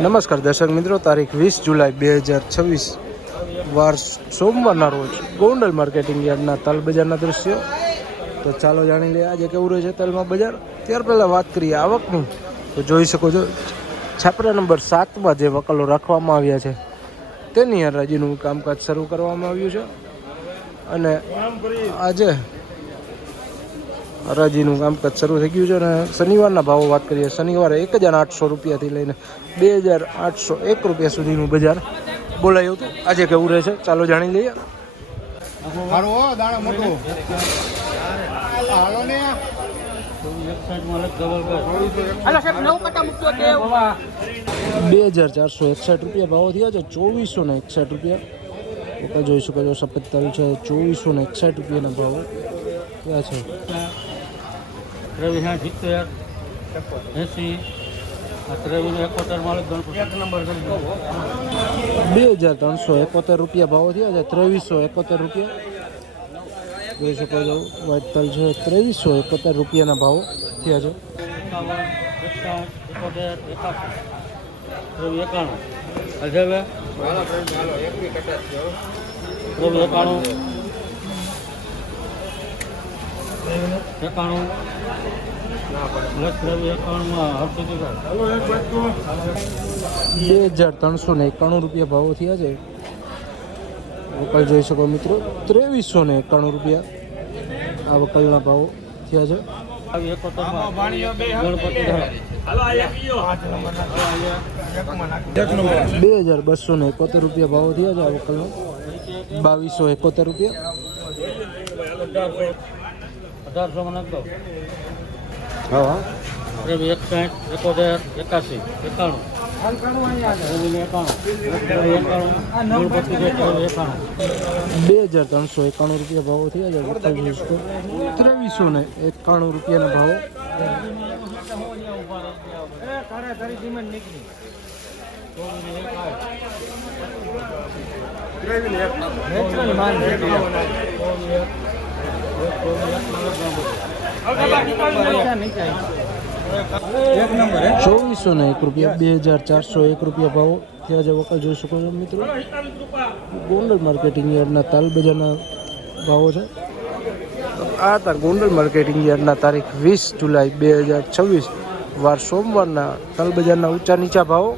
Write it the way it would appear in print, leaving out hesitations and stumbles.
નમસ્કાર દર્શક મિત્રો, તારીખ 20 જુલાઈ 2026 વાર સોમવારના રોજ ગોંડલ માર્કેટિંગ યાર્ડના તલ બજારના દૃશ્યો. તો ચાલો જાણી લઈએ આજે કેવું રહે છે તલમાં બજાર. ત્યાર પહેલાં વાત કરીએ આવકની, તો જોઈ શકો છો છાપરા નંબર 7માં જે વકલો રાખવામાં આવ્યા છે તેની હરાજીનું કામકાજ શરૂ કરવામાં આવ્યું છે. અને આજે હરાજીનું કામકાજ શરૂ થઈ ગયું છે. અને શનિવારના ભાવો વાત કરીએ, શનિવારે 1800 રૂપિયાથી લઈને 2801 રૂપિયા સુધીનું બજાર બોલાયું હતું. આજે કેવું રહે છે ચાલો જાણી લઈએ. 2461 રૂપિયા ભાવો થયા છે. 2461 રૂપિયા વકલ જોઈ શકો છો. સફેદ તલ છે 2461 રૂપિયાના ભાવો થયા છે. 2371 રૂપિયા ભાવો થયા છે. 2371 રૂપિયા જોઈ શકો છો. વ્હાઈટ તલ છે 2371 રૂપિયાના ભાવો થયા છે. 2391 રૂપિયા ભાવો થયા છે. વકલ જોઈ શકો મિત્રો 2391 રૂપિયા આ વકલના ભાવો થયા છે. 2271 રૂપિયા ભાવો થયા છે આ વકલનો. 2271 રૂપિયા. 1800 માં નાખ દો. હા 61 71 81 2391 રૂપિયા ભાવો થયા છે. 2391 રૂપિયાના ભાવો. 2401 રૂપિયા. 2401 રૂપિયા ભાવો થયા છે. વકલ જોઈ શકો છો મિત્રો. ગોંડલ માર્કેટિંગ યાર્ડના તલ બજારના ભાવો છે. આ ગોંડલ માર્કેટિંગ યાર્ડના તારીખ 20 જુલાઈ 2026 વાર સોમવારના તલ બજારના ઊંચા નીચા ભાવો.